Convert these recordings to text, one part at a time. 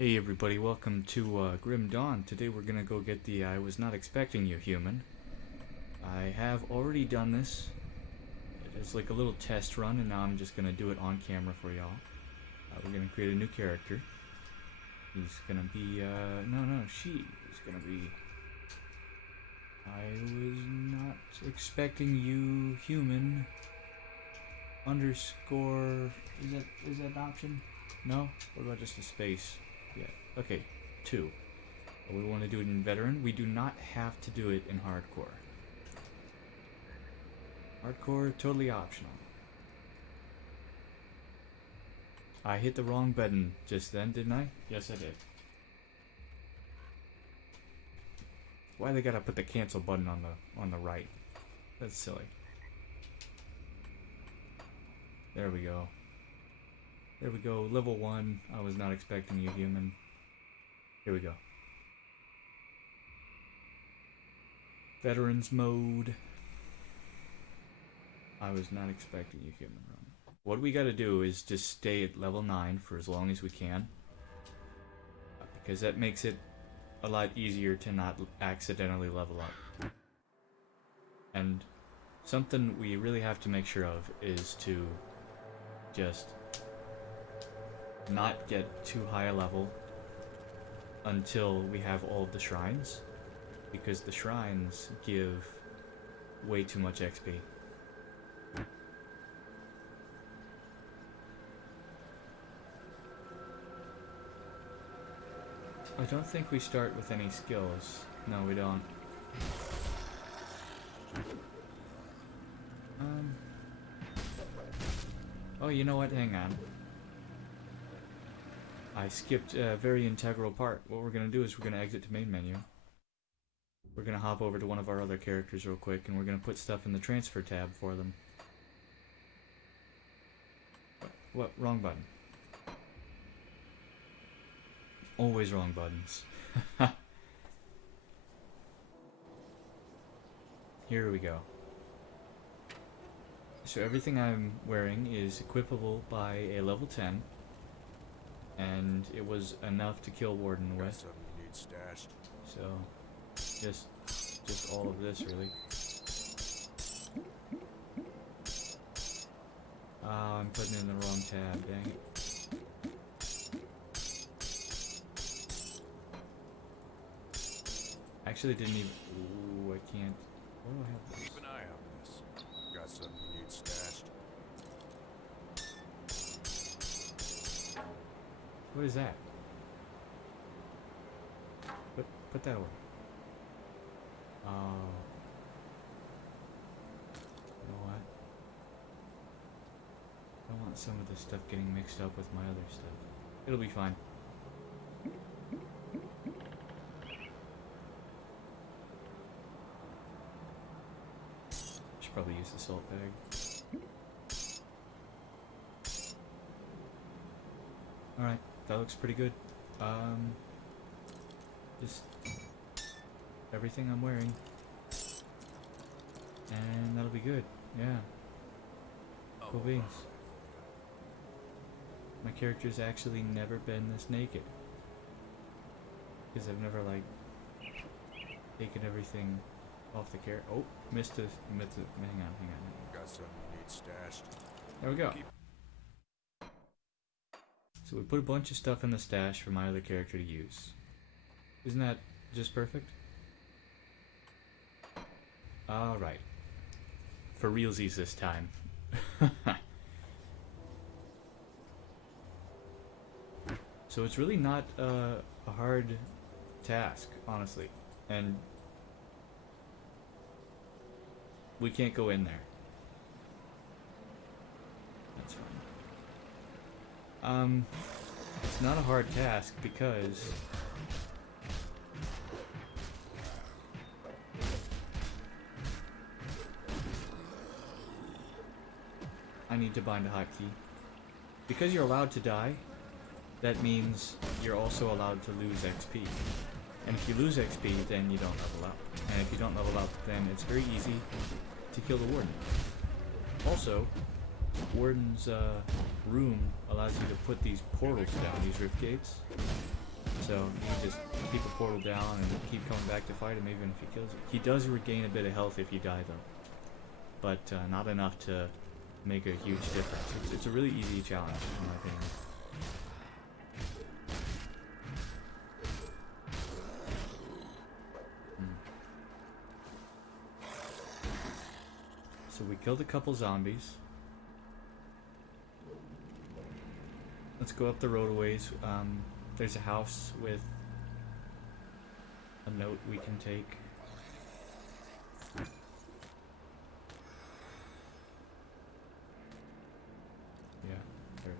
Hey everybody, welcome to Grim Dawn. Today we're gonna go get the I was not expecting you human. I have already done this. It is like a little test run and now I'm just gonna do it on camera for y'all. We're gonna create a new character. He's gonna be, she is gonna be... I was not expecting you human underscore... Is that an option? No? What about just a space? Yeah. Okay. 2. We want to do it in veteran. We do not have to do it in hardcore. Hardcore, totally optional. I hit the wrong button just then, didn't I? Yes, I did. Why they gotta put the cancel button on the right? That's silly. There we go. There we go, level 1. I was not expecting you human. Here we go. Veterans mode. I was not expecting you human run. What we gotta do is just stay at level 9 for as long as we can. Because that makes it a lot easier to not accidentally level up. And something we really have to make sure of is to just not get too high a level until we have all of the shrines, because the shrines give way too much XP. I don't think we start with any skills. No, we don't. Oh, you know what? Hang on. I skipped a very integral part. What we're going to do is we're going to exit to main menu. We're going to hop over to one of our other characters real quick, and we're going to put stuff in the transfer tab for them. What? Wrong button. Always wrong buttons. Here we go. So everything I'm wearing is equipable by a level 10. And it was enough to kill Warden with. So, just all of this, really. I'm putting it in the wrong tab, dang it. Actually, didn't even... Ooh, I can't... What do I have this? Keep an eye on this. Got something you need stashed. What is that? Put that away. Oh. You know what? I want some of this stuff getting mixed up with my other stuff. It'll be fine. Should probably use the salt bag. Alright. That looks pretty good. Just everything I'm wearing. And that'll be good. Yeah. Cool beans. My character's actually never been this naked. Because I've never, like, taken everything off the character. Oh, missed it. Hang on. Got something you need stashed. There we go. So we put a bunch of stuff in the stash for my other character to use. Isn't that just perfect? Alright. For realsies this time. So it's really not a hard task, honestly. And we can't go in there. That's fine. It's not a hard task because I need to bind a hotkey. Because you're allowed to die, that means you're also allowed to lose XP. And if you lose XP, then you don't level up. And if you don't level up, then it's very easy to kill the Warden. Also, Warden's room allows you to put these portals down, these rift gates. So you just keep a portal down and keep coming back to fight him even if he kills you. He does regain a bit of health if you die though, but not enough to make a huge difference. It's a really easy challenge in my opinion. So we killed a couple zombies. Let's go up the road a ways. There's a house with a note we can take. Yeah, there it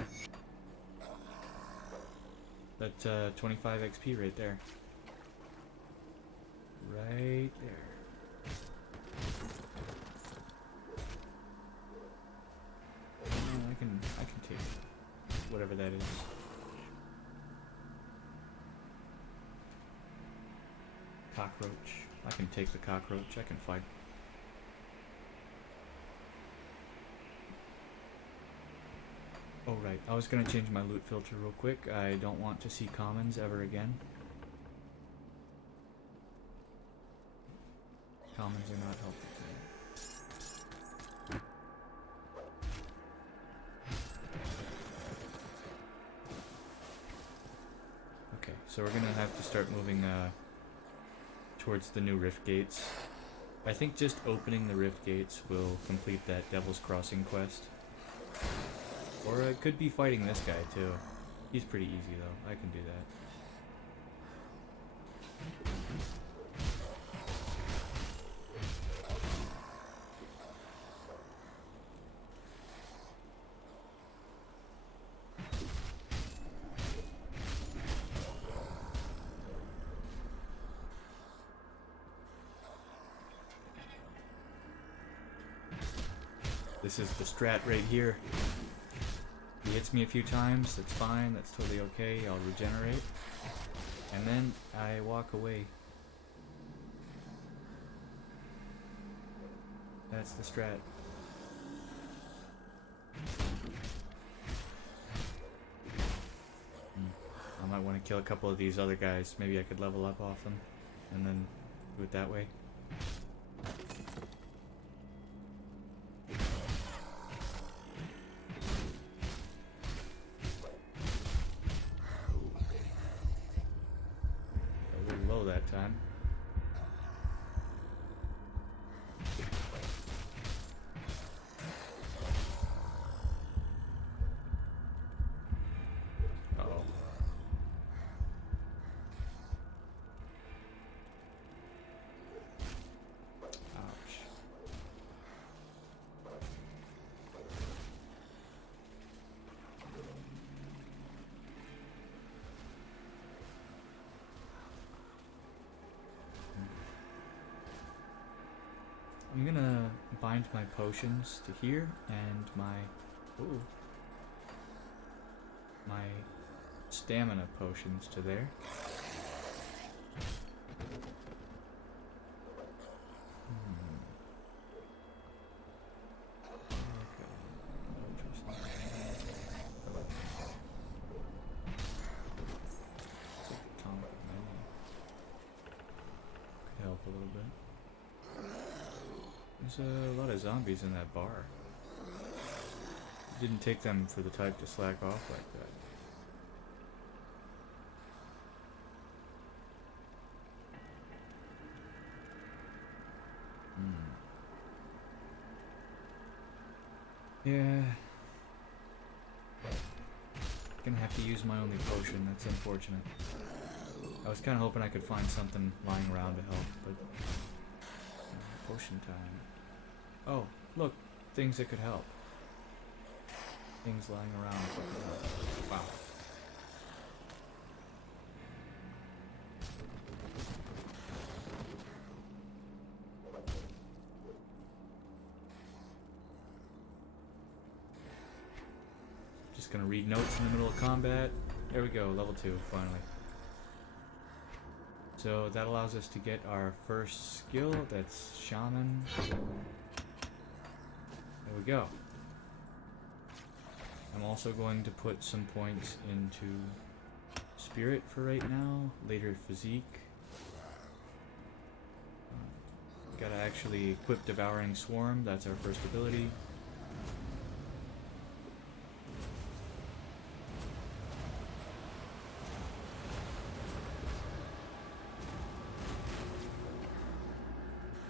is. That's 25 XP right there. Right there. I can take whatever that is. Cockroach. I can take the cockroach. I can fight. Oh right, I was gonna change my loot filter real quick. I don't want to see commons ever again. Commons are not helpful to me. Okay, so we're gonna have to start moving towards the new rift gates. I think just opening the rift gates will complete that Devil's Crossing quest. Or I could be fighting this guy too. He's pretty easy though, I can do that. This is the strat right here. He hits me a few times, that's fine, that's totally okay, I'll regenerate. And then I walk away. That's the strat. I might want to kill a couple of these other guys, maybe I could level up off them, and then do it that way. That time. Uh-oh. Ouch. I'm gonna bind my potions to here and my stamina potions to there. Could help a little bit. There's a lot of zombies in that bar. Didn't take them for the type to slack off like that. Yeah. Gonna have to use my only potion, that's unfortunate. I was kinda hoping I could find something lying around to help, but... potion time. Oh, look, things that could help. Things lying around. Wow. Just gonna read notes in the middle of combat. There we go, level 2, finally. So that allows us to get our first skill, that's Shaman. There we go. I'm also going to put some points into spirit for right now, later physique. Gotta actually equip Devouring Swarm, that's our first ability.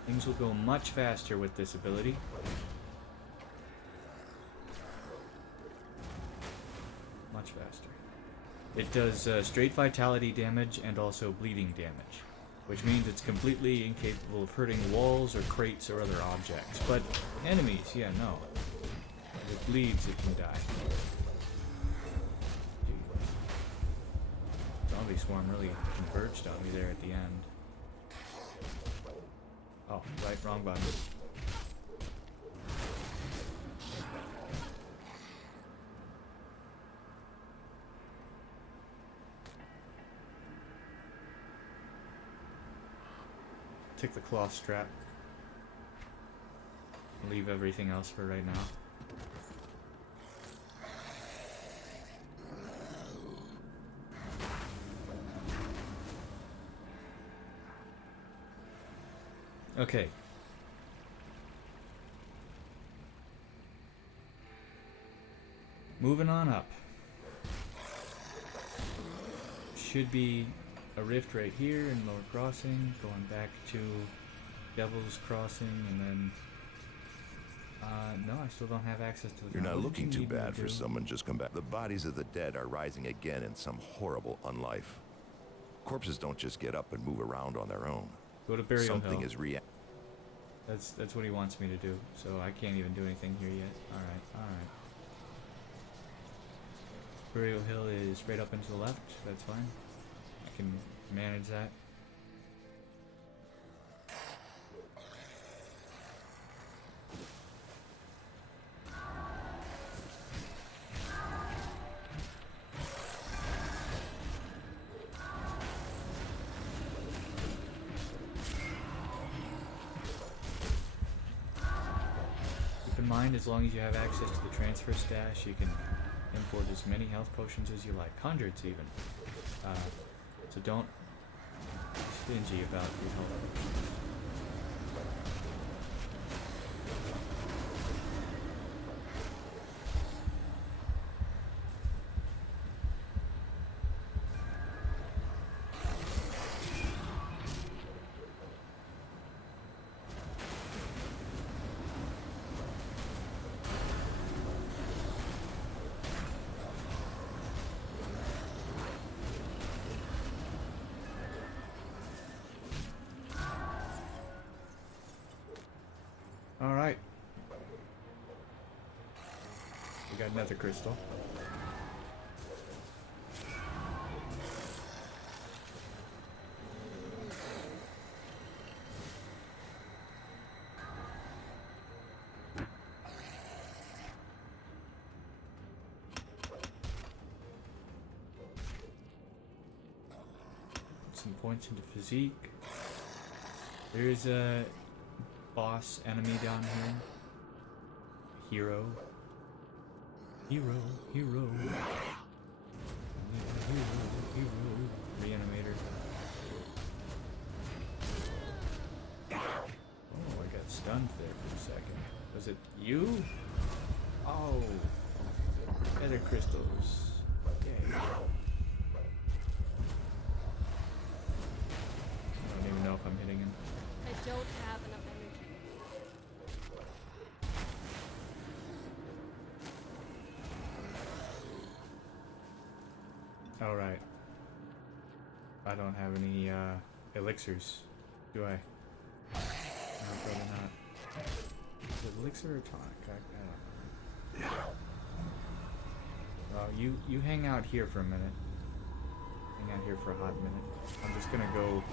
Things will go much faster with this ability. Much faster. It does straight vitality damage and also bleeding damage, which means it's completely incapable of hurting walls or crates or other objects. But enemies, yeah, no. If it bleeds, it can die. Zombie Swarm really converged on me there at the end. Oh, right, wrong button. Take the cloth strap. Leave everything else for right now. Okay. Moving on up. Should be a rift right here in Lower Crossing, going back to Devil's Crossing, and then... no, I still don't have access to the... You're not What looking did you too need me to bad for do? someone just come back. The bodies of the dead are rising again in some horrible unlife. Corpses don't just get up and move around on their own. Go to Burial Something Hill. is That's what he wants me to do, so I can't even do anything here yet. Alright, alright. Burial Hill is straight up and to the left, that's fine. I can manage that. Keep in mind, as long as you have access to the transfer stash, you can import as many health potions as you like. Hundreds, even. So don't be stingy about your health potions. Alright. We got another crystal. Put some points into physique. There's a boss enemy down here. Hero. Hero. Reanimator. Oh, I got stunned there for a second. Was it you? Oh. Nether crystals. Yay. I don't even know if I'm hitting him. I don't have enough energy. Alright. I don't have any elixirs, do I? No, probably not. Is it elixir or tonic? I don't know. Well, you hang out here for a minute. Hang out here for a hot minute. I'm just gonna go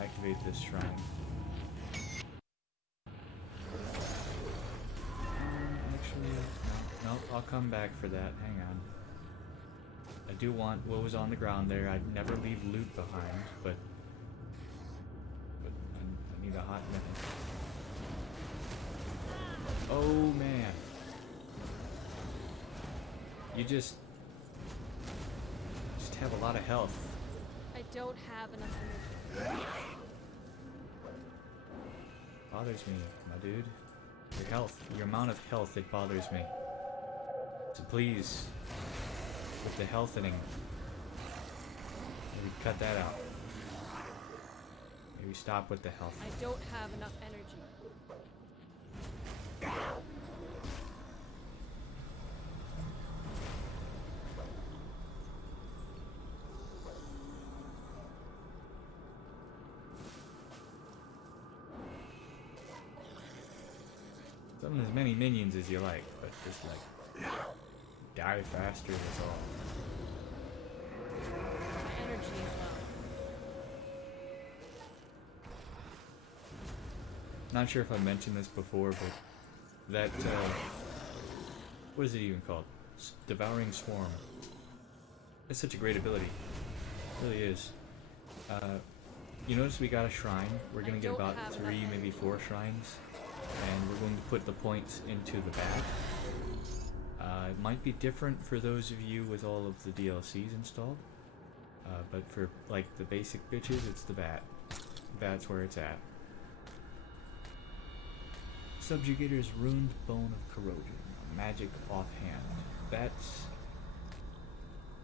activate this shrine. Actually, no, I'll come back for that. Hang on. I do want what was on the ground there. I'd never leave loot behind, but I need a hot minute. Oh man. You just have a lot of health. I don't have enough energy. Bothers me, my dude. Your health, your amount of health, it bothers me. So please, with the healthing, maybe cut that out. Maybe stop with the health. I don't have enough energy. Summon as many minions as you like, but just like die faster, that's all. My energy is low. Not sure if I mentioned this before, but that what is it even called? Devouring Swarm. It's such a great ability. It really is. You notice we got a shrine. We're gonna get about 3, maybe 4 shrines. And we're going to put the points into the bat. It might be different for those of you with all of the DLCs installed. But for like the basic bitches, it's the bat. That's where it's at. Subjugator's Ruined Bone of Corrosion. Magic offhand. That's,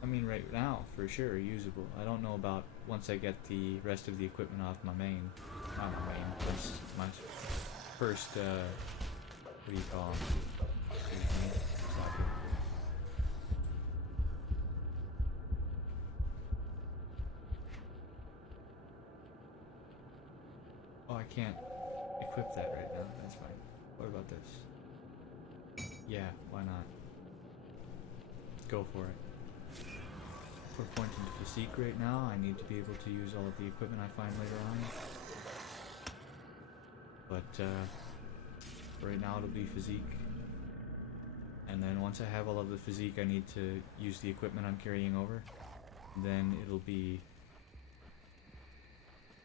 I mean, right now, for sure, usable. I don't know about once I get the rest of the equipment off my main. Not my main, because my first, what do you call them? Excuse me. Stop here. Oh, I can't equip that right now. That's fine. What about this? Yeah, why not? Go for it. We're pointing to physique right now. I need to be able to use all of the equipment I find later on. But right now it'll be physique. And then once I have all of the physique, I need to use the equipment I'm carrying over. Then it'll be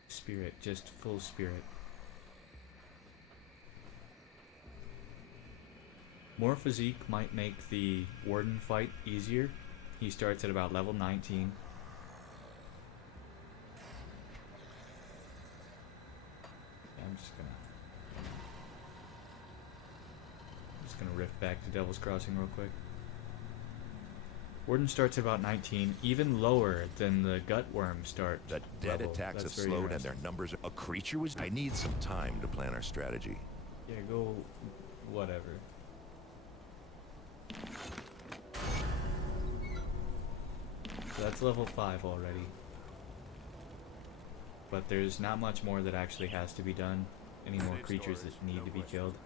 spirit, just full spirit. More physique might make the Warden fight easier. He starts at about level 19. I'm just gonna riff back to Devil's Crossing real quick. Warden starts at about 19, even lower than the Gutworm start. The dead level. attacks have That's very slowed and their interesting. numbers. A creature was. I need some time to plan our strategy. Yeah, go whatever. So that's level 5 already. But there's not much more that actually has to be done. Any more creatures that need to be killed.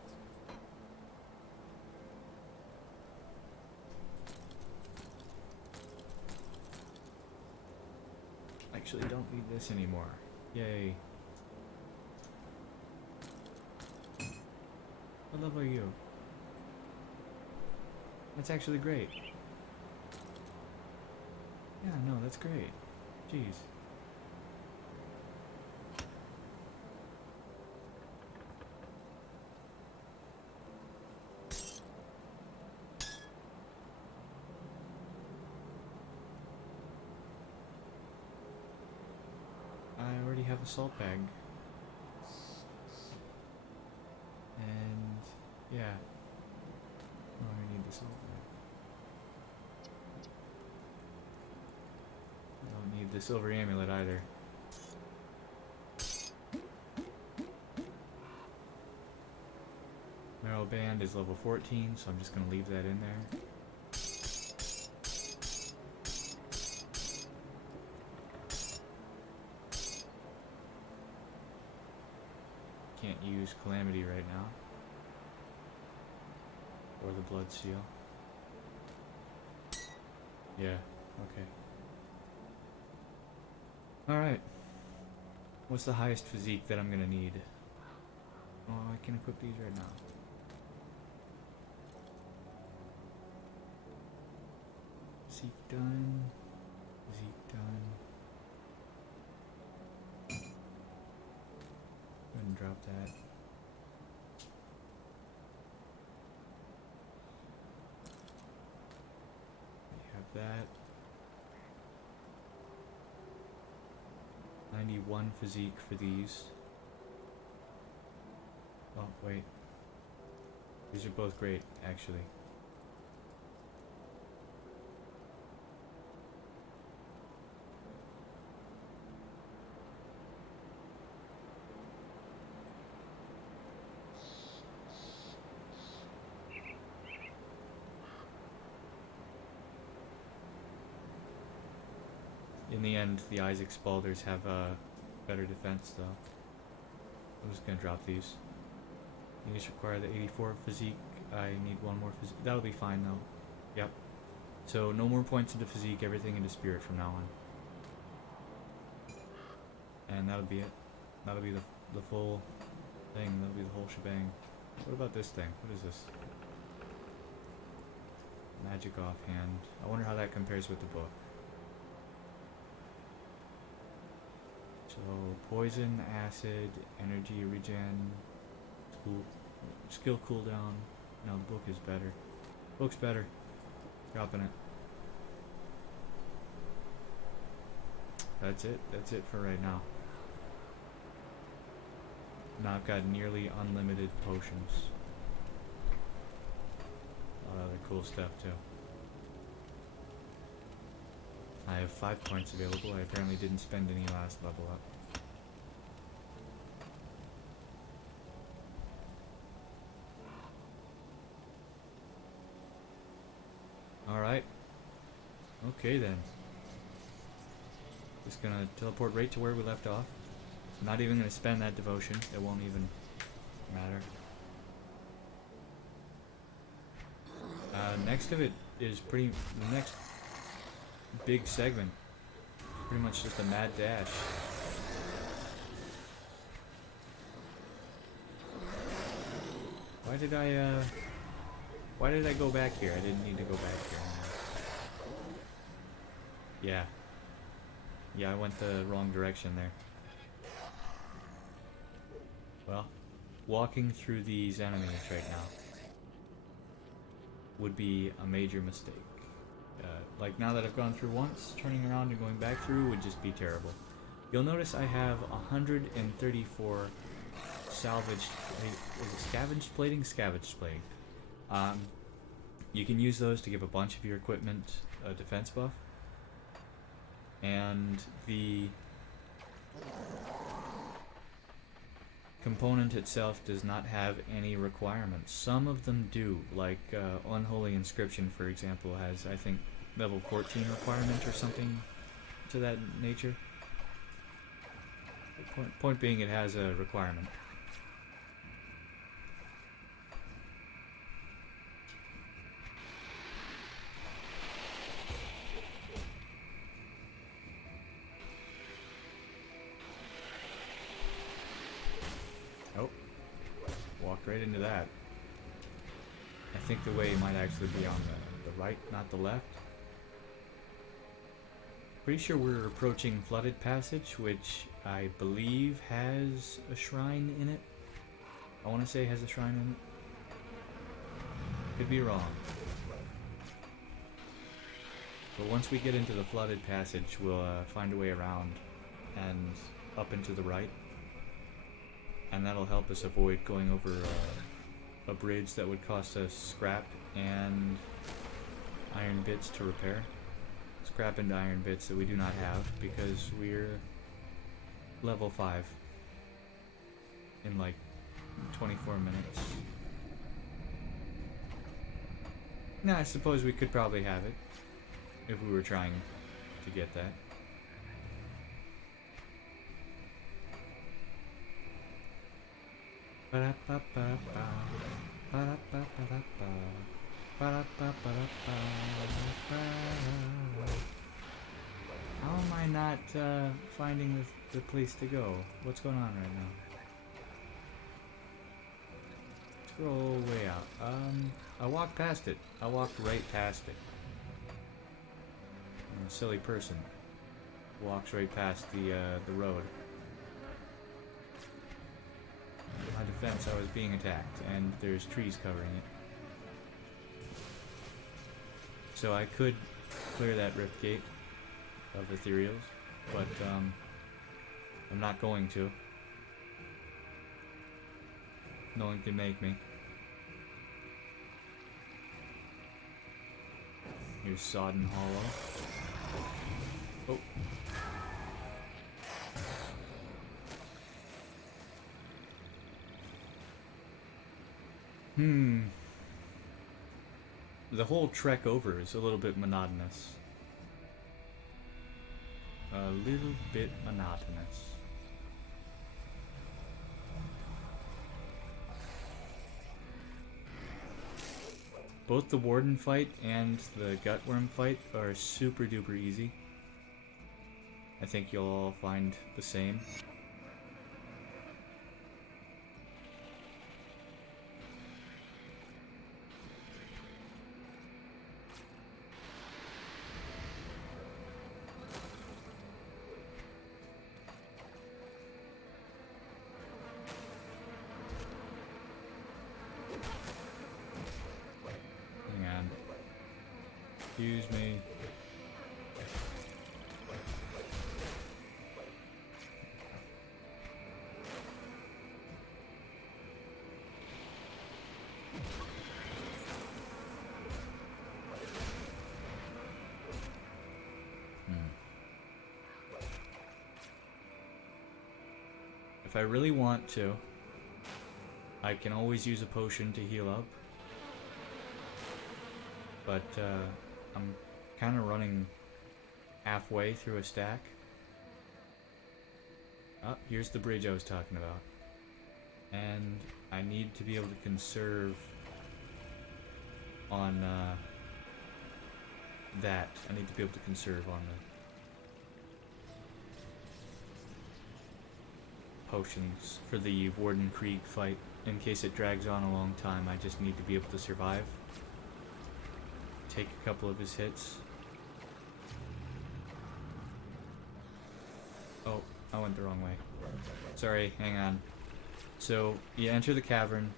Actually, don't need this anymore. Yay. What level are you? That's actually great. Yeah, no, that's great. Jeez. I already have a salt bag. And yeah. Oh, I need the salt bag. I don't need the silver amulet either. Marrow band is level 14, so I'm just gonna leave that in there. Can't use Calamity right now. Or the Blood Seal. Yeah, okay. Alright. What's the highest physique that I'm gonna need? Oh, I can equip these right now. Physique done. Physique done. Go ahead and drop that. that. 91 physique for these. Oh, wait. These are both great, actually. In the end, the Isaac spaulders have better defense, though. I'm just gonna drop these. These require the 84 physique. I need one more physique. That'll be fine, though. Yep. So, no more points into physique, everything into spirit from now on. And that'll be it. That'll be the full thing. That'll be the whole shebang. What about this thing? What is this? Magic offhand. I wonder how that compares with the book. So, poison, acid, energy regen, skill cooldown. No, the book is better. Book's better. Dropping it. That's it. That's it for right now. Now I've got nearly unlimited potions. A lot of other cool stuff too. I have 5 points available. I apparently didn't spend any last level up. Alright. Okay then. Just gonna teleport right to where we left off. I'm not even gonna spend that devotion. It won't even matter. Next of it is the next big segment. Pretty much just a mad dash. Why did I go back here? I didn't need to go back here. Yeah, I went the wrong direction there. Well, walking through these enemies right now would be a major mistake. Like now that I've gone through once, turning around and going back through would just be terrible. You'll notice I have 134 salvaged, is it scavenged plating? Scavenged plating. You can use those to give a bunch of your equipment a defense buff. And the component itself does not have any requirements. Some of them do, like Unholy Inscription, for example, has, I think, level 14 requirement or something to that nature. Point being, it has a requirement. Oh, walked right into that. I think the way might actually be on the right, not the left. Pretty sure we're approaching Flooded Passage, which I believe has a shrine in it. I want to say it has a shrine in it. Could be wrong. But once we get into the Flooded Passage, we'll find a way around and up and to the right. And that'll help us avoid going over a bridge that would cost us scrap and iron bits to repair. Scrap and iron bits that we do not have because we're level 5 in like 24 minutes. Now I suppose we could probably have it if we were trying to get that. How am I not finding the place to go? What's going on right now? Scroll way out. I walked past it. I walked right past it. I'm a silly person. Walks right past the road. In my defense, I was being attacked, and there's trees covering it. So I could clear that rift gate of ethereals, but I'm not going to. No one can make me. Here's Sodden Hollow. Oh. The whole trek over is a little bit monotonous. A little bit monotonous. Both the Warden fight and the Gutworm fight are super duper easy. I think you'll all find the same. Excuse me. If I really want to, I can always use a potion to heal up. But, I'm kind of running halfway through a stack. Oh, here's the bridge I was talking about. And I need to be able to conserve on that. I need to be able to conserve on the potions for the Warden Krieg fight. In case it drags on a long time, I just need to be able to survive. Take a couple of his hits. Oh, I went the wrong way. Sorry, hang on. So, you enter the cavern.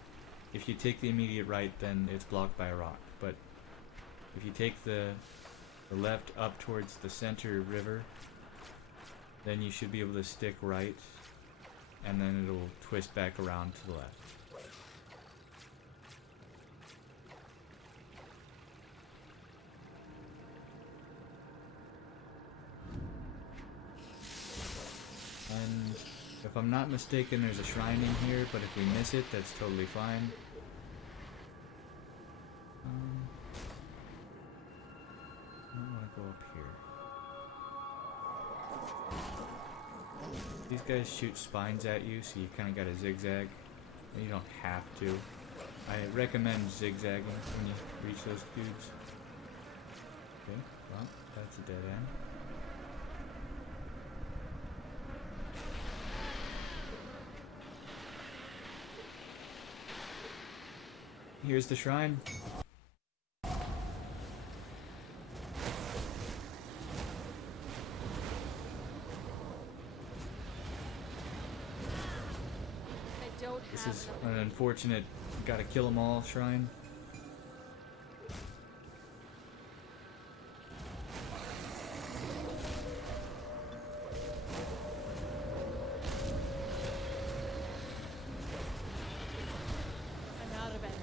If you take the immediate right, then it's blocked by a rock. But if you take the left up towards the center river, then you should be able to stick right, and then it'll twist back around to the left. And if I'm not mistaken, there's a shrine in here, but if we miss it, that's totally fine. I don't want to go up here. These guys shoot spines at you, so you kind of got to zigzag. And you don't have to. I recommend zigzagging when you reach those cubes. Okay, well, that's a dead end. Here's the shrine. I don't This have is enough an energy. unfortunate gotta kill them all shrine. I'm out of energy.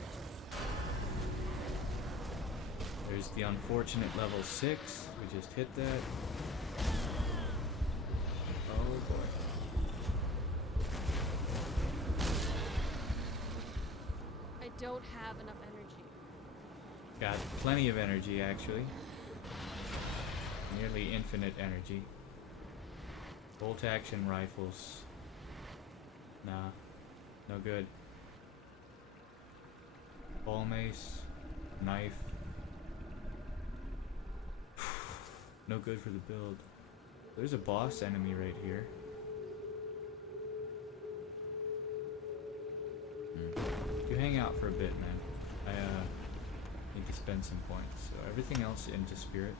There's the unfortunate level 6. We just hit that. Oh boy. I don't have enough energy. Got plenty of energy, actually. Nearly infinite energy. Bolt action rifles. Nah. No good. Ball mace. Knife. No good for the build. There's a boss enemy right here. You hang out for a bit, man. I need to spend some points. So everything else into spirit.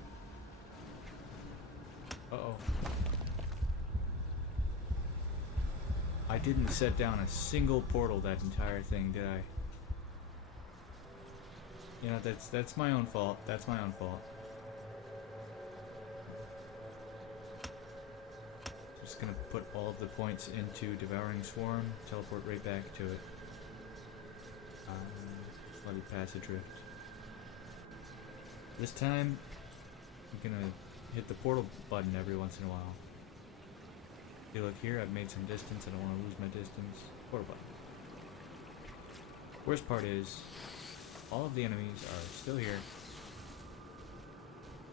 Uh-oh. I didn't set down a single portal that entire thing, did I? You know, that's my own fault. That's my own fault. gonna put all of the points into Devouring Swarm, teleport right back to it. Let it pass adrift. This time, I'm gonna hit the portal button every once in a while. See, look here, I've made some distance. I don't want to lose my distance. Portal button. Worst part is, all of the enemies are still here.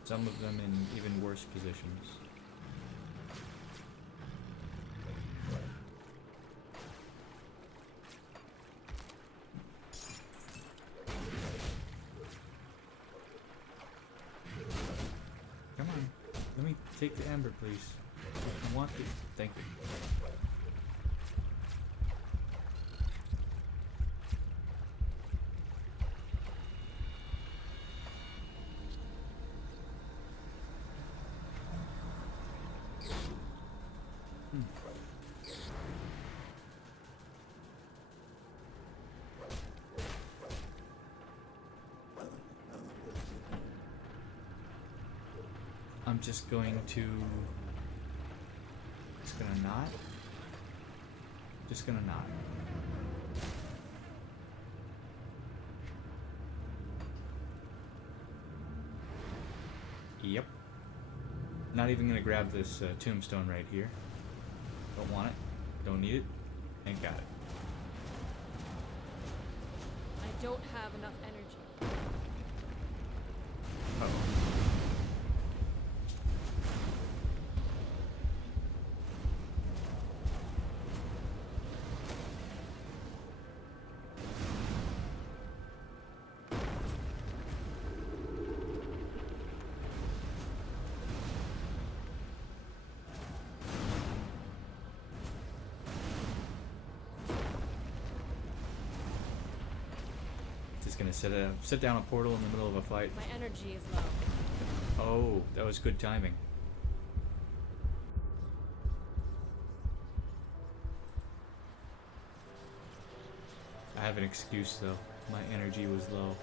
Some of them in even worse positions. Come on, let me take the ember, please. I want to. Thank you. I'm just going to. Just gonna not. Just gonna not. Yep. Not even gonna grab this tombstone right here. Don't want it. Don't need it. Ain't got it. I don't have enough energy. Uh-oh. Just gonna sit down a portal in the middle of a fight. My energy is low. Oh, that was good timing. I have an excuse though. My energy was low.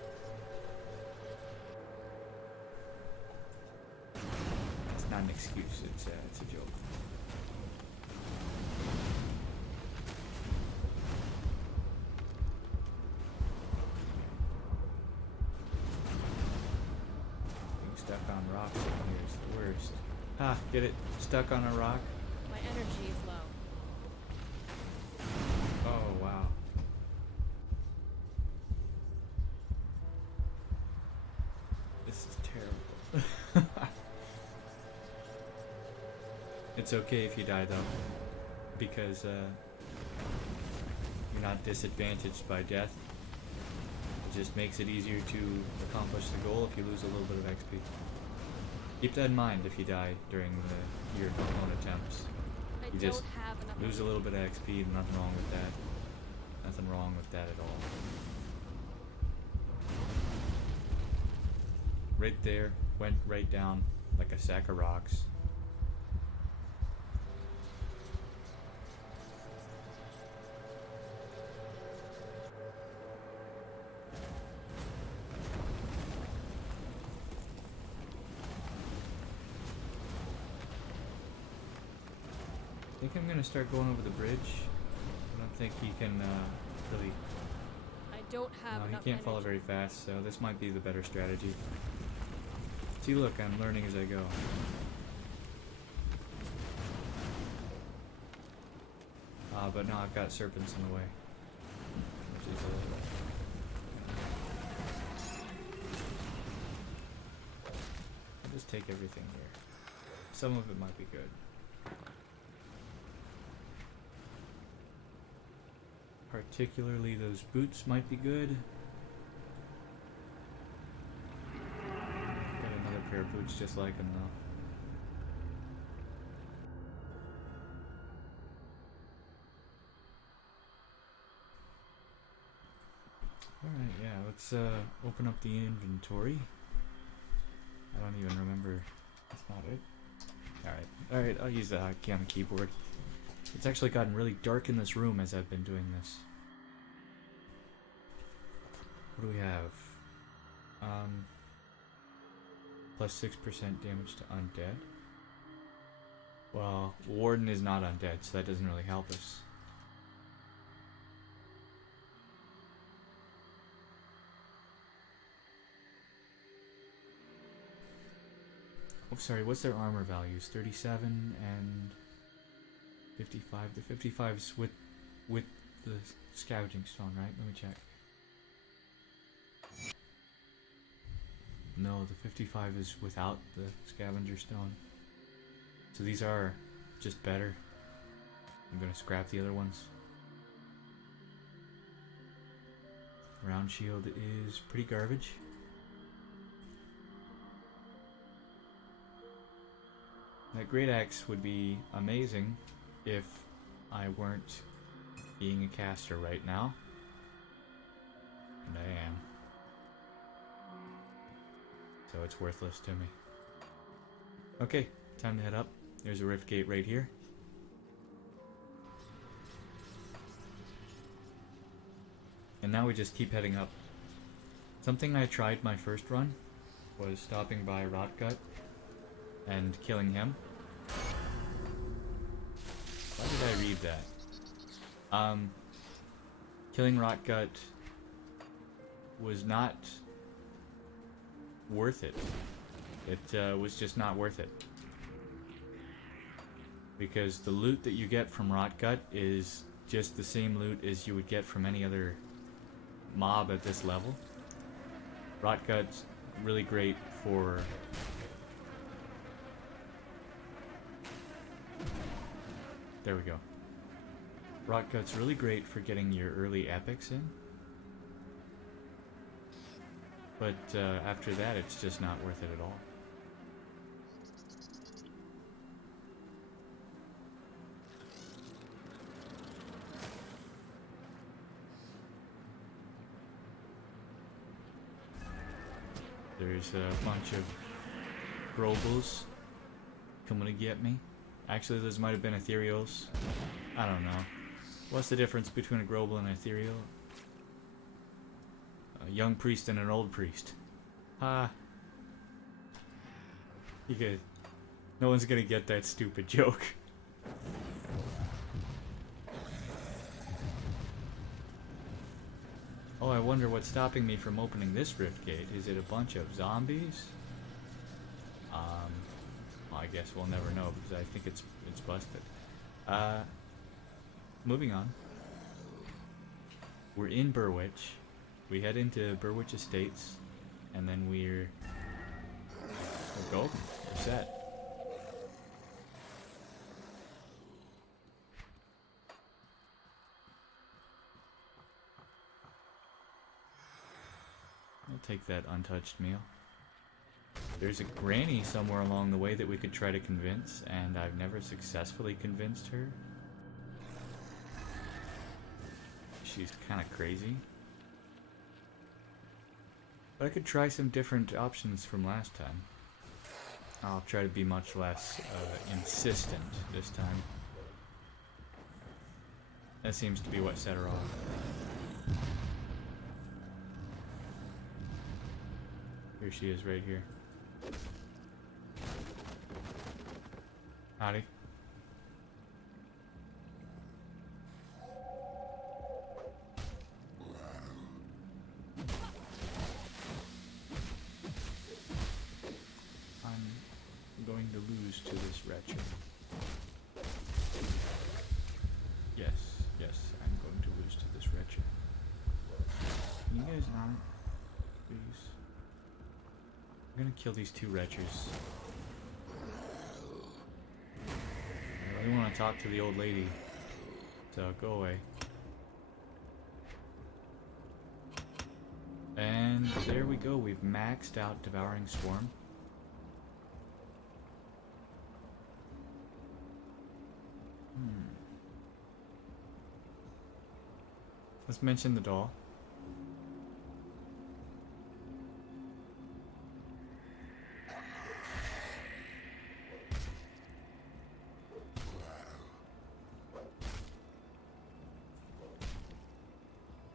It's not an excuse. It's a joke. Stuck on rocks in here is the worst. Ha! Get it? Stuck on a rock? My energy is low. Oh, wow. This is terrible. It's okay if you die though, because you're not disadvantaged by death. It just makes it easier to accomplish the goal if you lose a little bit of XP. Keep that in mind if you die during your own attempts. I You don't just have enough lose a energy. little bit of XP, nothing wrong with that. Nothing wrong with that at all. Right there, went right down like a sack of rocks. I think I'm gonna start going over the bridge. I don't think he can really. I don't have No, he enough can't follow energy. very fast, so this might be the better strategy. See, look, I'm learning as I go. But no, I've got serpents in the way, which is a little. I'll just take everything here. Some of it might be good. Particularly those boots might be good. Got another pair of boots just like them though. Alright, yeah, let's open up the inventory. I don't even remember. That's not it. Alright, I'll use the hotkey on the keyboard. It's actually gotten really dark in this room as I've been doing this. What do we have? Plus 6% damage to undead. Well, Warden is not undead, so that doesn't really help us. Oh, sorry, what's their armor values? 37 and 55. The 55 is with the scavenging stone, right? Let me check. No, the 55 is without the scavenger stone. So these are just better. I'm gonna scrap the other ones. Round shield is pretty garbage. That great axe would be amazing if I weren't being a caster right now. And I am. So it's worthless to me. Okay, time to head up. There's a rift gate right here. And now we just keep heading up. Something I tried my first run was stopping by Rotgut and killing him. Why did I read that? Killing Rotgut was not worth it. It was just not worth it. Because the loot that you get from Rotgut is just the same loot as you would get from any other mob at this level. Rotgut's really great for there we go. Rotgut's really great for getting your early epics in. But after that, it's just not worth it at all. There's a bunch of Grobels coming to get me. Actually, those might have been ethereals. I don't know. What's the difference between a Grobel and an ethereal? A young priest and an old priest. You could. No one's gonna get that stupid joke. Oh, I wonder what's stopping me from opening this rift gate. Is it a bunch of zombies? Well, I guess we'll never know because I think it's busted. Moving on. We're in Burwitch. We head into Burwitch Estates, and then we'll go. We're set. I'll take that untouched meal. There's a granny somewhere along the way that we could try to convince, and I've never successfully convinced her. She's kind of crazy. But I could try some different options from last time. I'll try to be much less insistent this time. That seems to be what set her off. Here she is right here. Howdy. I'm going to lose to this wretched. Yes, I'm going to lose to this wretched. You guys aren't, please. I'm gonna kill these two wretches. I really want to talk to the old lady, so go away. And there we go, we've maxed out Devouring Swarm. Let's mention the doll.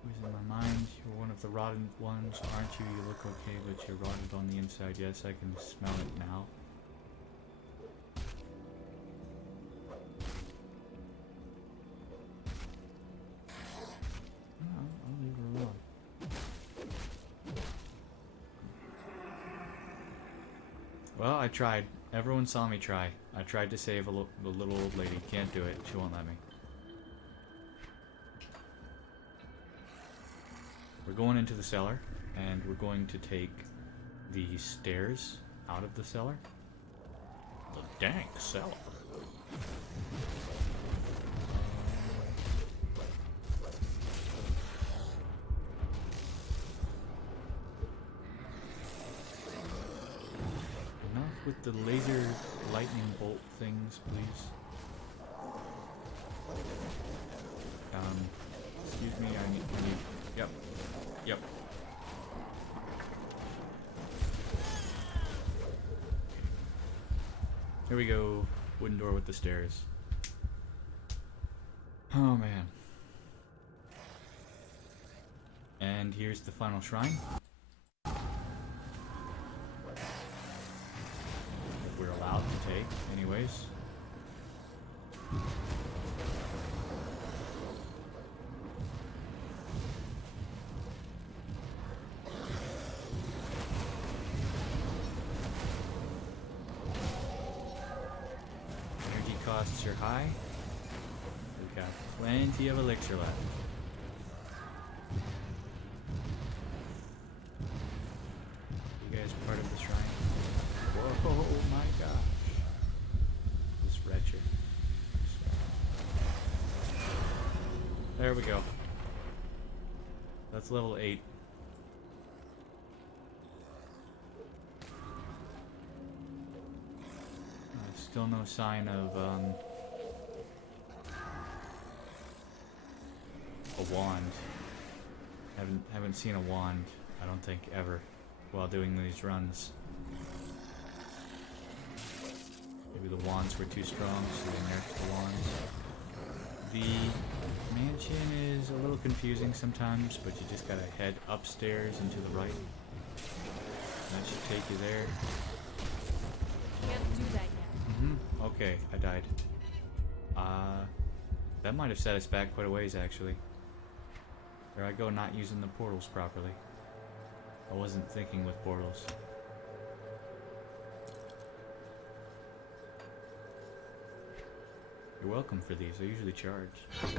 Who's in my mind? You're one of the rotted ones, aren't you? You look okay, but you're rotted on the inside. Yes, I can smell it now. Well, I tried. Everyone saw me try. I tried to save the little old lady. Can't do it. She won't let me. We're going into the cellar, and we're going to take the stairs out of the cellar. The dank cellar. Enough with the laser lightning bolt things, please. Excuse me, I need, yep, yep. Here we go, wooden door with the stairs. Oh man. And here's the final shrine. We're allowed to take, anyways. Energy costs are high. We've got plenty of elixir left. You guys part of the shrine? Whoa, my gosh. This wretched. There we go. That's level 8. Still no sign of a wand. Haven't seen a wand, I don't think, ever while doing these runs. Maybe the wands were too strong, so they nerfed the wands. The mansion is a little confusing sometimes, but you just gotta head upstairs and to the right. That should take you there. Can't do that yet. Okay, I died. That might have set us back quite a ways, actually. There I go, not using the portals properly. I wasn't thinking with portals. You're welcome for these, I usually charge. Can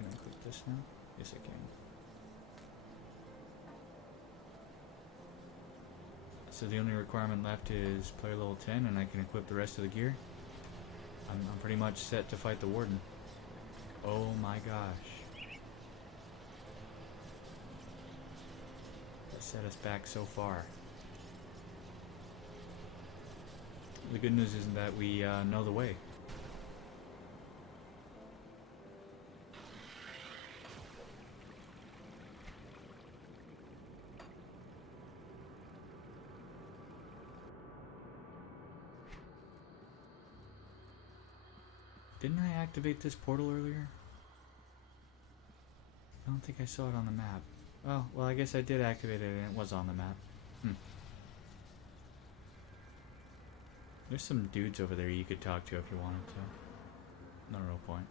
I click this now? Yes, I can. So the only requirement left is player level 10, and I can equip the rest of the gear. I'm pretty much set to fight the Warden. Oh my gosh. That set us back so far. The good news is that we know the way. Didn't I activate this portal earlier? I don't think I saw it on the map. Oh, well, I guess I did activate it and it was on the map. There's some dudes over there you could talk to if you wanted to. No real point.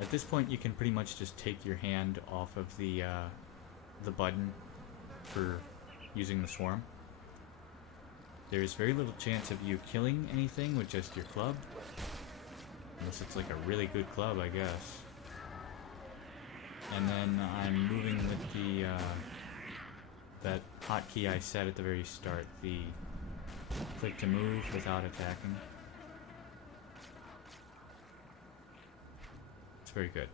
At this point, you can pretty much just take your hand off of the button for using the swarm. There's very little chance of you killing anything with just your club, unless it's like a really good club, I guess. And then I'm moving with the that hotkey I set at the very start, the click to move without attacking. It's very good.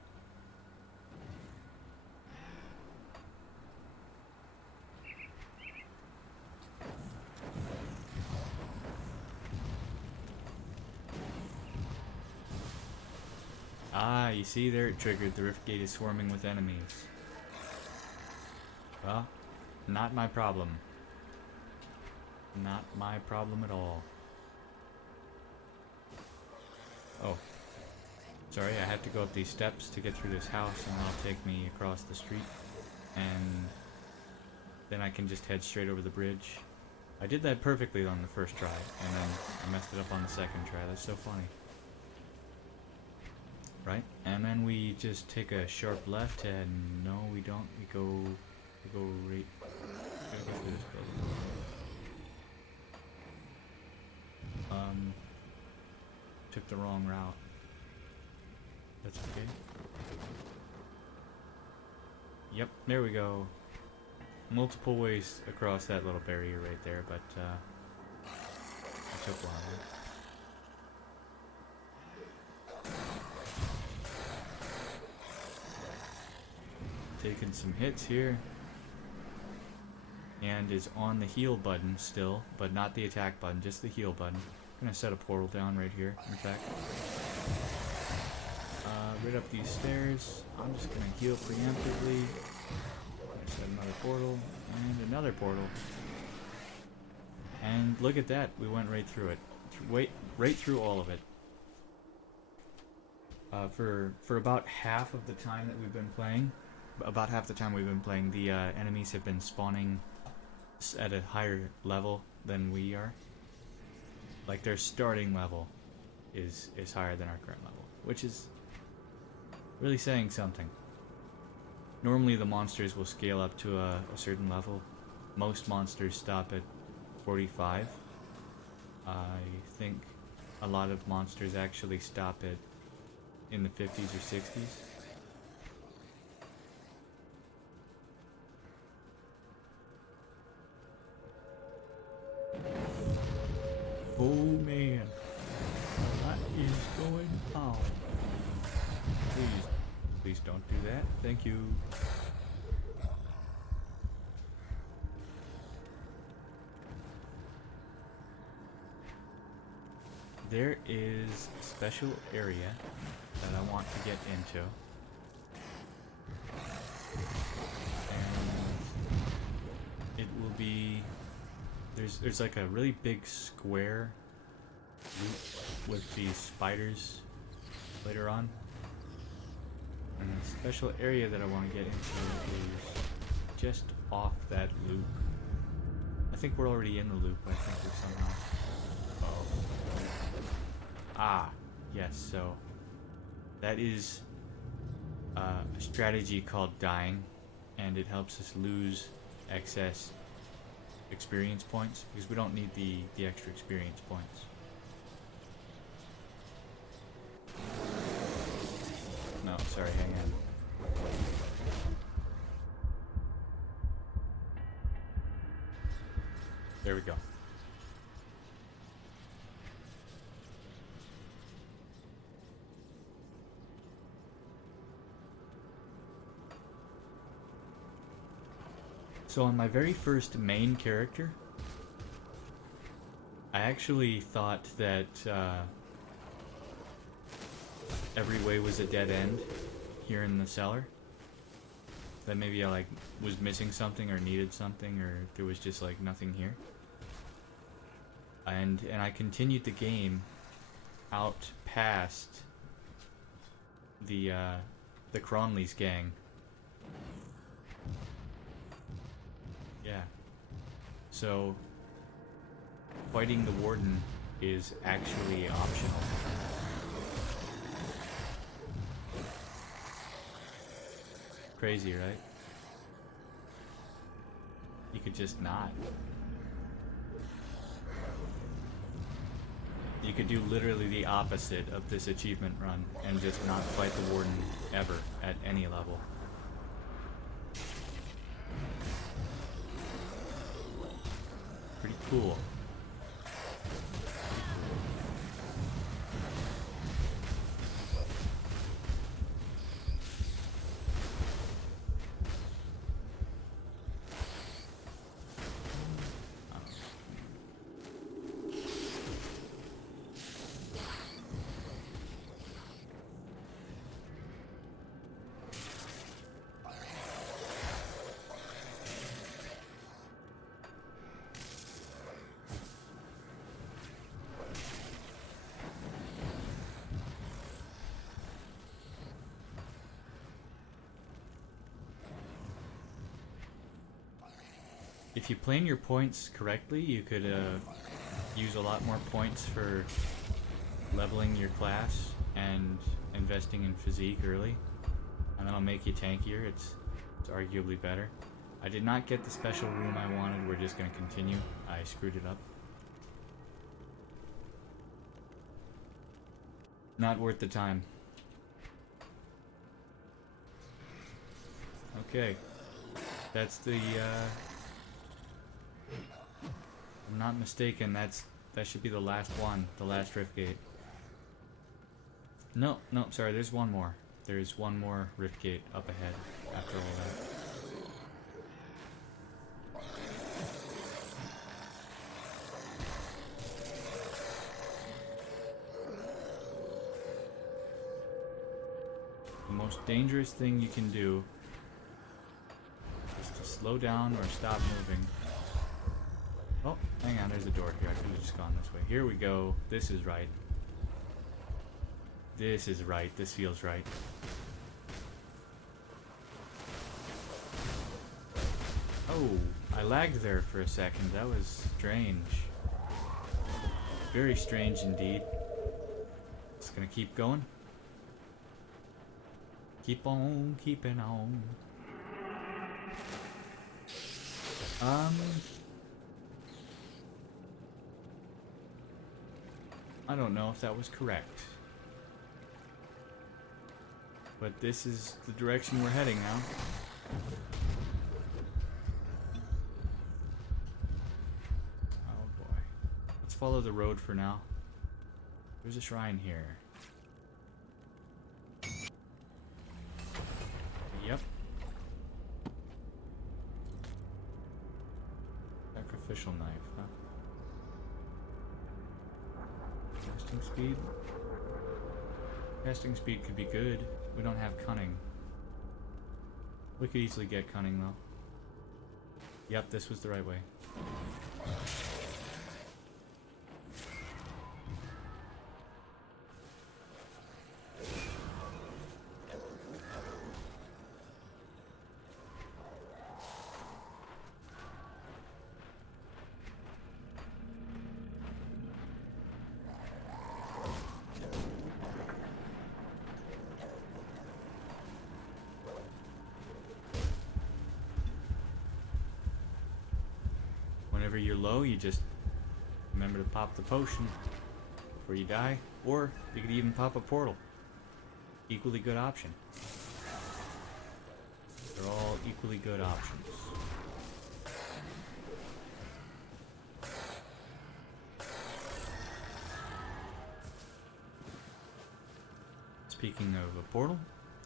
Ah, you see there it triggered. The rift gate is swarming with enemies. Well, not my problem. Not my problem at all. Oh. Sorry, I had to go up these steps to get through this house, and that'll take me across the street. And then I can just head straight over the bridge. I did that perfectly on the first try, and then I messed it up on the second try. That's so funny. Right? And then we just take a sharp left, and no, we don't. We go right. Gotta go through this building. Took the wrong route. That's okay. Yep, there we go. Multiple ways across that little barrier right there, but I took one. Taking some hits here. And is on the heal button still, but not the attack button, just the heal button. I'm gonna set a portal down right here, in fact. Right up these stairs. I'm just gonna heal preemptively. Set another portal, and another portal. And look at that, we went right through it. Right through all of it. For about half of the time that we've been playing, the enemies have been spawning at a higher level than we are. Like their starting level is higher than our current level, which is really saying something. Normally the monsters will scale up to a certain level. Most monsters stop at 45. I think a lot of monsters actually stop at in the 50s or 60s. Oh man, what is going on? Please don't do that. Thank you. There is a special area that I want to get into. And it will be there's like a really big square loop with these spiders later on. And a special area that I want to get into is just off that loop. I think we're already in the loop, I think we're somehow. Ah, yes, so that is a strategy called dying, and it helps us lose excess experience points, because we don't need the extra experience points. No, sorry, hang on. There we go. So on my very first main character, I actually thought that every way was a dead end here in the cellar. That maybe I like was missing something or needed something, or there was just like nothing here. And I continued the game out past the Cronley's gang. Yeah. So fighting the Warden is actually optional. Crazy, right? You could just not. You could do literally the opposite of this achievement run and just not fight the Warden ever at any level. Pretty cool. if you plan your points correctly, you could use a lot more points for leveling your class and investing in physique early, and that'll make you tankier. It's arguably better. I did not get the special room I wanted. We're just going to continue. I screwed it up. Not worth the time. Okay. That's the, I'm not mistaken, that should be the last one, the last rift gate. No, sorry, there's one more. There's one more rift gate up ahead after all that. The most dangerous thing you can do is to slow down or stop moving. Oh, hang on, there's a door here. I could have just gone this way. Here we go. This is right. This is right. This feels right. Oh, I lagged there for a second. That was strange. Very strange indeed. Just gonna keep going. Keep on keeping on. I don't know if that was correct. But this is the direction we're heading now. Oh boy. Let's follow the road for now. There's a shrine here. Yep. Sacrificial knife, huh? Casting speed? Casting speed could be good. We don't have cunning. We could easily get cunning though. Yep, this was the right way. Whenever you're low, you just remember to pop the potion before you die, or you could even pop a portal. Equally good option. They're all equally good options. Speaking of a portal,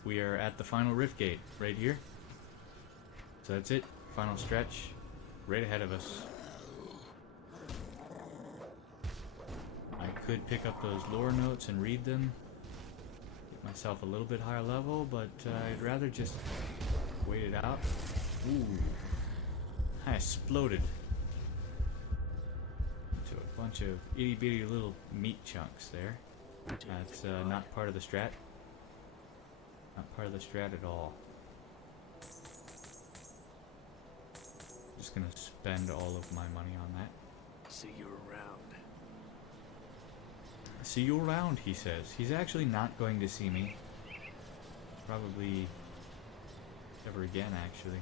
we are at the final rift gate right here. So that's it. Final stretch right ahead of us. I could pick up those lore notes and read them. Get myself a little bit higher level, but I'd rather just wait it out. Ooh. I exploded into a bunch of itty bitty little meat chunks there. That's not part of the strat. Not part of the strat at all. Just gonna spend all of my money on that. See you around. See you around, he says. He's actually not going to see me. Probably ever again, actually.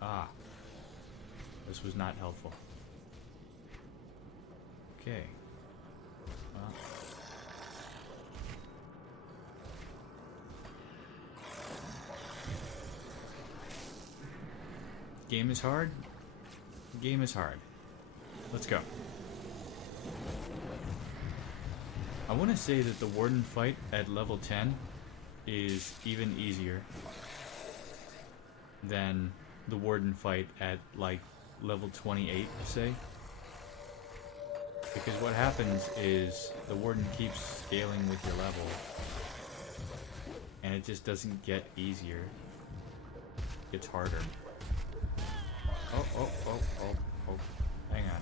Ah. This was not helpful. Okay. Well. Game is hard. Game is hard. Let's go. I want to say that the Warden fight at level 10 is even easier than the Warden fight at like level 28, say. Because what happens is the Warden keeps scaling with your level and it just doesn't get easier. It gets harder. Oh. Hang on.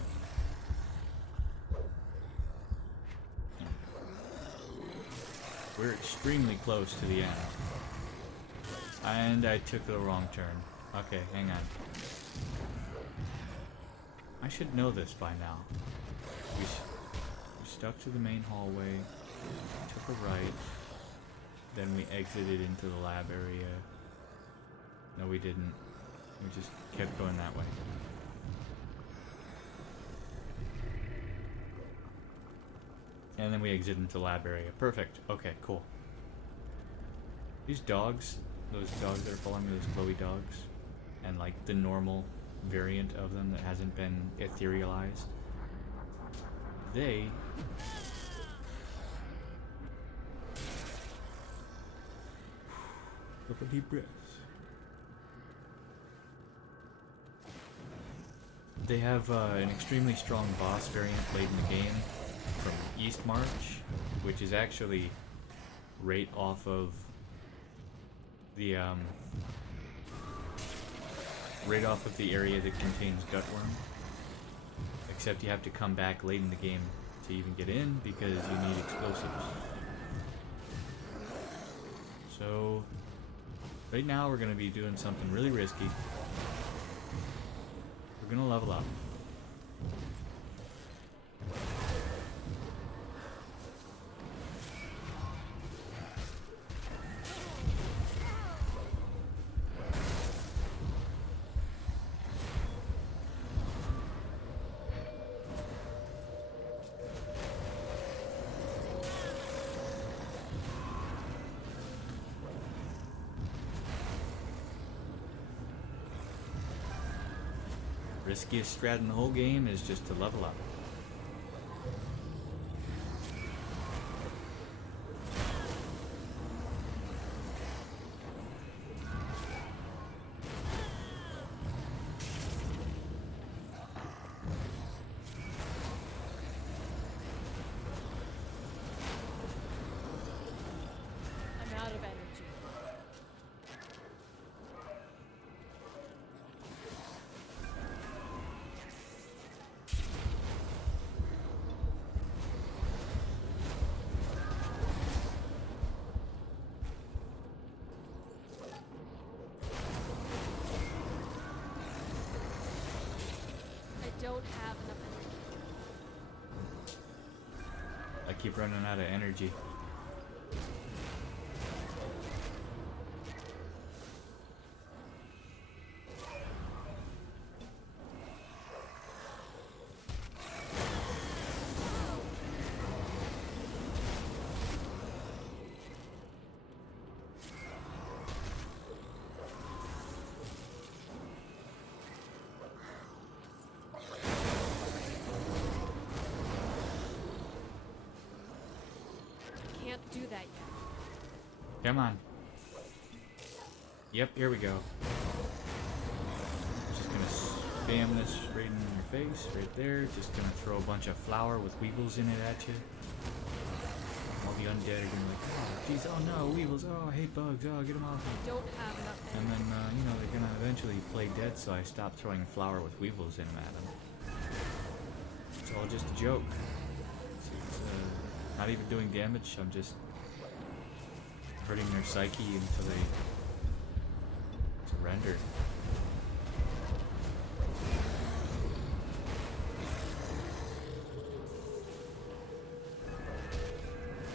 We're extremely close to the end. And I took the wrong turn. Okay, hang on. I should know this by now. We stuck to the main hallway, took a right, then we exited into the lab area. No, we didn't. We just kept going that way. And then we exit into the lab area. Perfect. Okay, cool. These dogs, those dogs that are following me, those glowy dogs, and like the normal variant of them that hasn't been etherealized, they couple deep breaths. They have an extremely strong boss variant late in the game from East March, which is actually right off of the area that contains Gutworm. Except you have to come back late in the game to even get in because you need explosives. So right now we're going to be doing something really risky. We're going to level up. Riskiest strat in the whole game is just to level up. I'm out of energy. I don't have enough energy. I keep running out of energy. Can't do that yet. Come on. Yep, here we go. Just gonna spam this straight in your face, right there. Just gonna throw a bunch of flour with weevils in it at you. All the undead are gonna be like, oh, geez, oh no, weevils, oh, I hate bugs, oh, get them off me. I don't have enough And energy. then, you know, they're gonna eventually play dead, so I stopped throwing flour with weevils in them at them. It's all just a joke. It's not even doing damage, I'm just hurting their psyche until they surrender.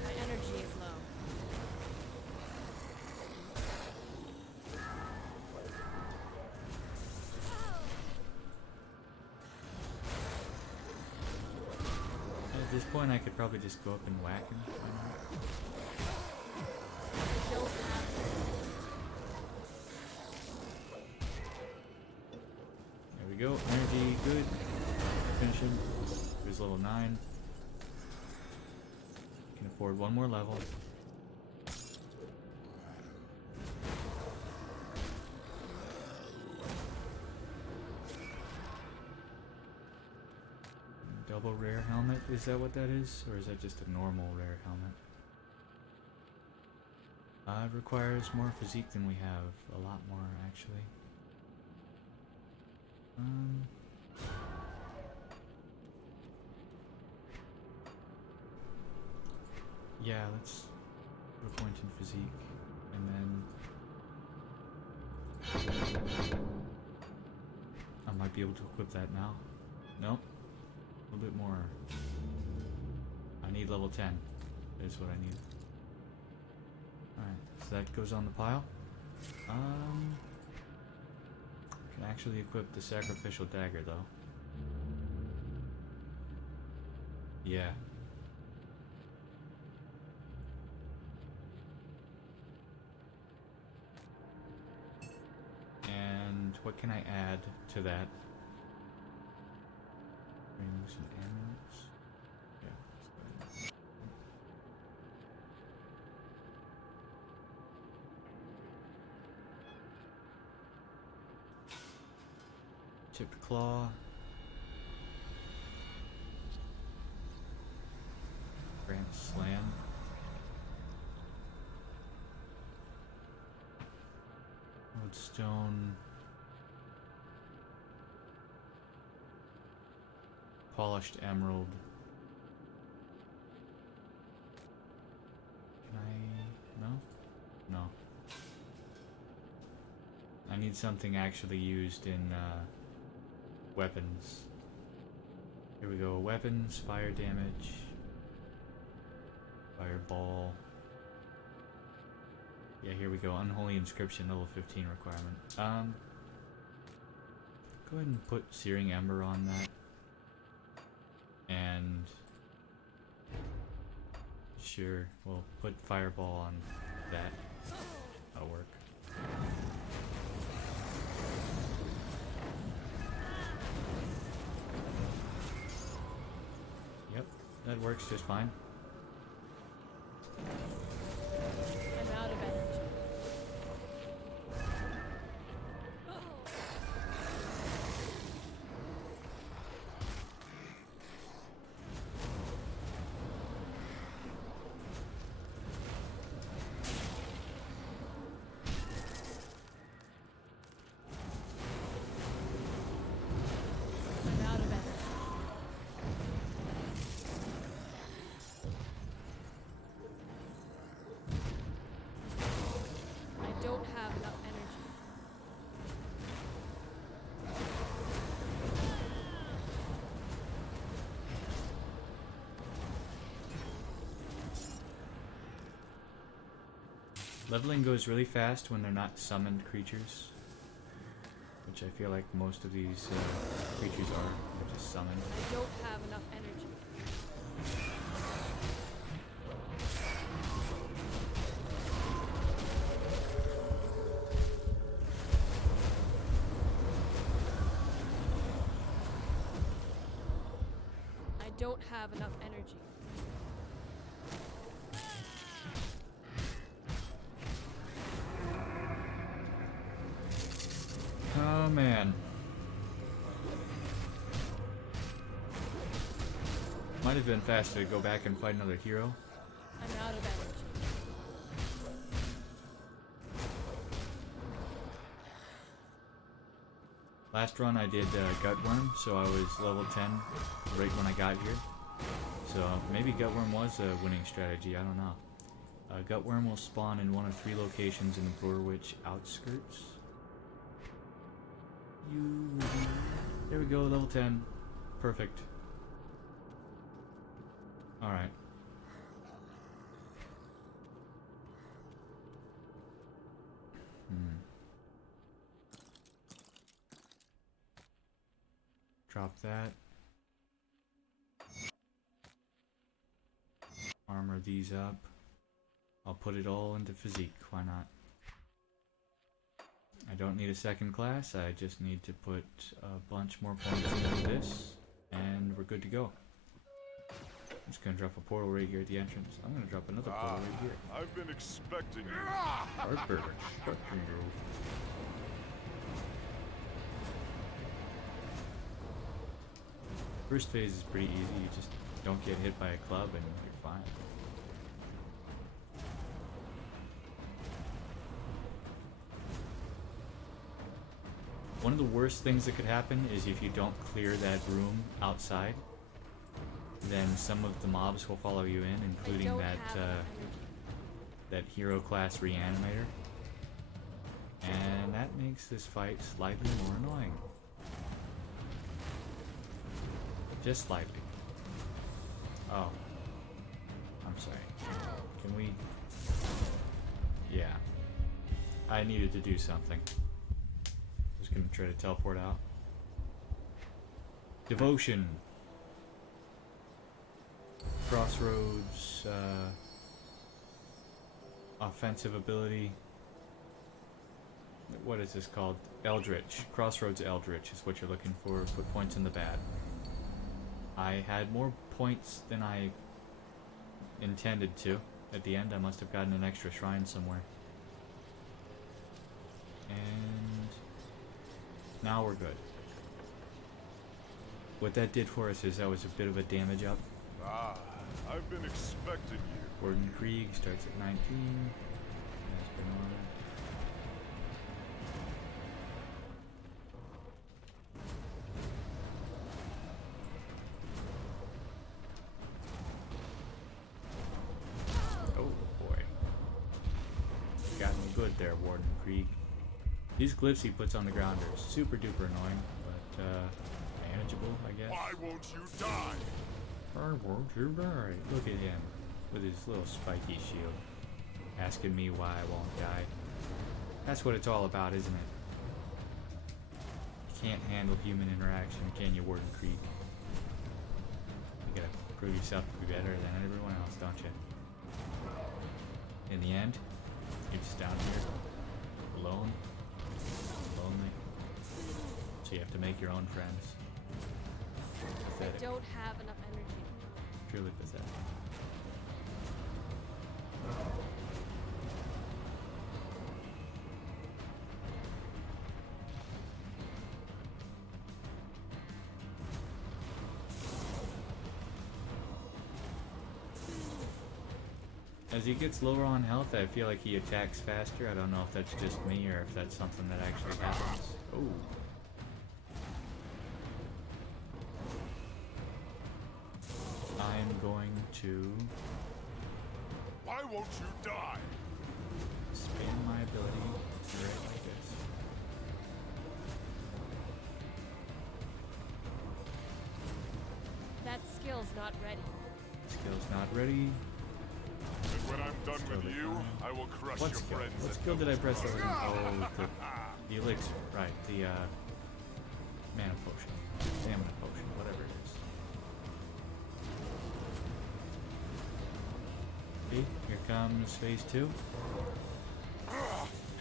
My energy is low. At this point, I could probably just go up and whack him. Why not? I don't have There we go. Energy, good. Finish him. Here's level 9. Can afford one more level. Double rare helmet, is that what that is? Or is that just a normal rare helmet? It requires more physique than we have. A lot more, actually. Yeah, let's put a point in physique. And then I might be able to equip that now. Nope. A little bit more. I need level 10. Is what I need. Alright, so that goes on the pile. Can actually equip the sacrificial dagger though. Yeah. And what can I add to that? Bring some amulets. Yeah, let's go ahead. Tipped claw. Grant slam. Woodstone. Polished emerald. Can I? No? No. I need something actually used in weapons. Here we go. Weapons, fire damage, fireball. Yeah, here we go. Unholy inscription, level 15 requirement. Go ahead and put searing ember on that. And sure, we'll put fireball on that. That'll work. Yep, that works just fine. I'm out of energy. I'm out of energy. I don't have enough energy. Leveling goes really fast when they're not summoned creatures, which I feel like most of these creatures are. They're just summoned. I don't have enough energy. I don't have enough energy. Oh man. Might have been faster to go back and fight another hero. I'm out of energy. Last run I did Gutworm, so I was level 10 right when I got here. So maybe Gutworm was a winning strategy, I don't know. Gutworm will spawn in one of 3 locations in the Blurwitch outskirts. There we go, level 10. Perfect. Alright. Drop that. Armor these up. I'll put it all into physique, why not? I don't need a second class, I just need to put a bunch more points into this, and we're good to go. I'm just gonna drop a portal right here at the entrance. I'm gonna drop another portal right here. I've been expecting you. Harper, shut you. First phase is pretty easy, you just don't get hit by a club and you're fine. One of the worst things that could happen is if you don't clear that room outside, then some of the mobs will follow you in, including that hero class reanimator. And that makes this fight slightly more annoying. Just slightly. Oh. I'm sorry. Can we... Yeah. I needed to do something. Just gonna try to teleport out. Devotion. Crossroads, offensive ability. What is this called? Eldritch. Crossroads Eldritch is what you're looking for. Put points in the bad. I had more points than I intended to. At the end, I must have gotten an extra shrine somewhere. And now we're good. What that did for us is that was a bit of a damage up. Ah, I've been expecting you. Warden Krieg starts at 19. That's been on. Oh boy. Got me good there, Warden Krieg. These glyphs he puts on the ground are super duper annoying, but manageable, I guess. Why won't you die? Why won't you die? Look at him with his little spiky shield, asking me why I won't die. That's what it's all about, isn't it? You can't handle human interaction, can you, Warden Krieg? You gotta prove yourself to be better than everyone else, don't you? In the end, you're just down here, alone, lonely. So you have to make your own friends. I don't have enough energy. Truly pathetic. As he gets lower on health, I feel like he attacks faster. I don't know if that's just me or if that's something that actually happens. Oh. I'm going to Why won't you die? spam my ability right like this. That skill's not ready. Skill's not ready. And when I'm done with Totally you, fine. I will crush What your skill? friends. What at skill did I press? the Oh, the elixir. Right, the mana potion. Stamina potion, whatever it is. See, here comes phase 2.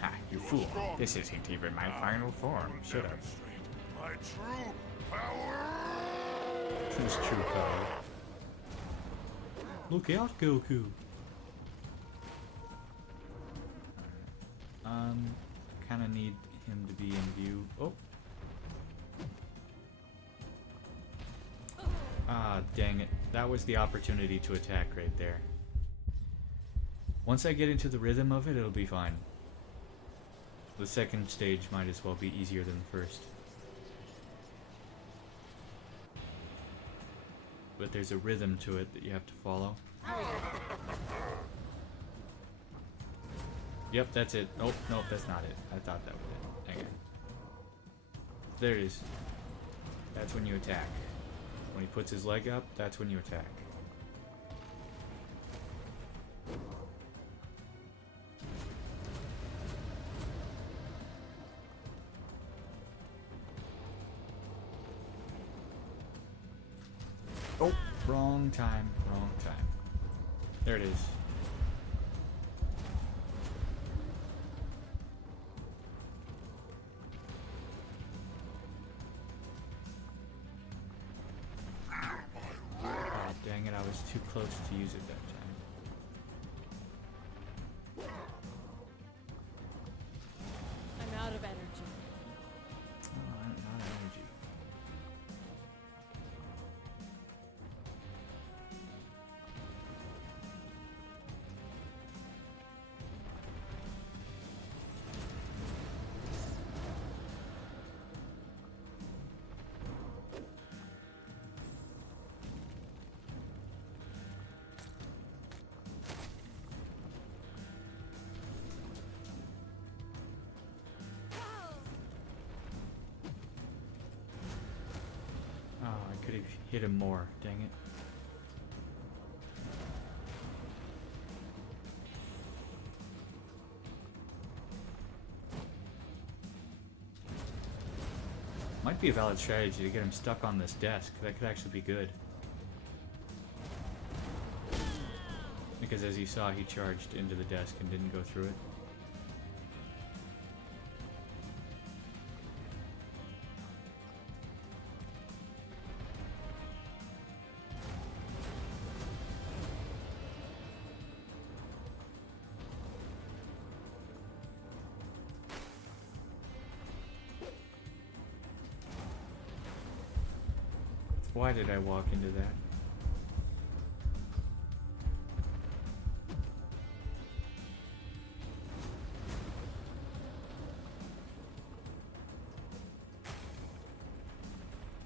Ha, you fool. This isn't even my final form. Shut up. Demonstrate my true power. Choose true power. Look out, Goku. Kind of need him to be in view. Oh. Ah, dang it. That was the opportunity to attack right there. Once I get into the rhythm of it, it'll be fine. The second stage might as well be easier than the first. But there's a rhythm to it that you have to follow. Yep, that's it. Oh, nope, that's not it. I thought that was it. Hang on. There it is. That's when you attack. When he puts his leg up, that's when you attack. Oh, wrong time, wrong time. There it is. Oh, dang it, I was too close to use it that time. I'm out of energy. Oh, not energy. hit him more. Dang it. Might be a valid strategy to get him stuck on this desk. That could actually be good. Because as you saw, he charged into the desk and didn't go through it. Why did I walk into that?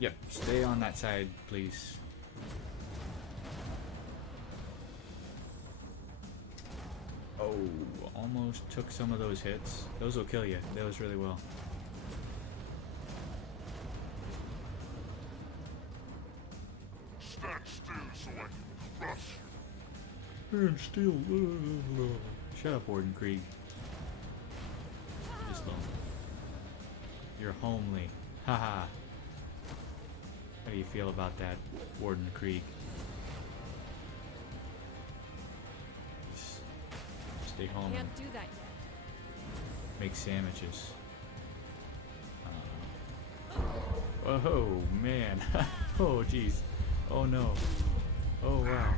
Yep, stay on that side, please. Oh, almost took some of those hits. Those will kill you. Those really will. Stand still so I can crush you. Stand still. Shut up, Warden Krieg. Just low. You're homely. Haha. How do you feel about that, Warden Krieg? Stay home and Can't do that yet. make sandwiches. Oh man. Oh jeez. Oh no. Oh wow.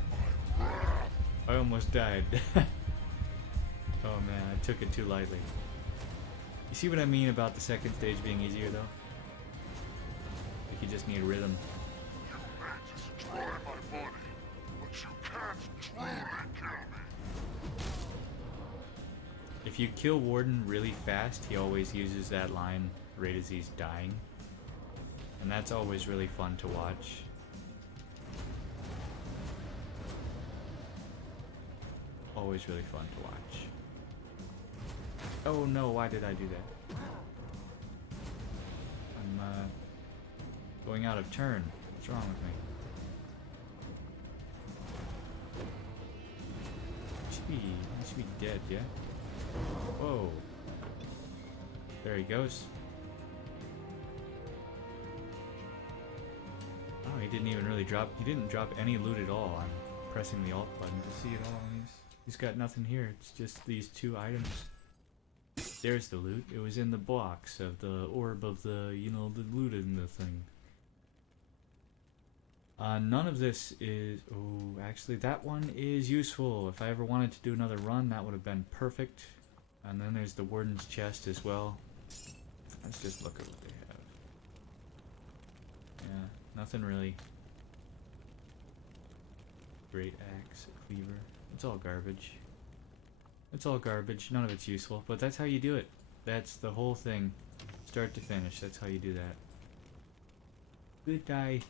I almost died. Oh man, I took it too lightly. You see what I mean about the second stage being easier though? Like you just need rhythm. You may destroy my body, but you can't truly kill me. If you kill Warden really fast, he always uses that line right as he's dying. And that's always really fun to watch. Always really fun to watch. Oh no, why did I do that? I'm going out of turn. What's wrong with me? He should be dead, yeah? Whoa. There he goes. Oh, he didn't even really drop, he didn't drop any loot at all. I'm pressing the alt button to see it all. He's got nothing here. It's just these two items. There's the loot. It was in the box of the orb of the, you know, the loot in the thing. None of this is... Oh, actually that one is useful. If I ever wanted to do another run, that would have been perfect. And then there's the Warden's chest as well. Let's just look at what they have. Yeah, nothing really. Great axe, cleaver. It's all garbage. It's all garbage. None of it's useful. But that's how you do it. That's the whole thing. Start to finish. That's how you do that. Good die.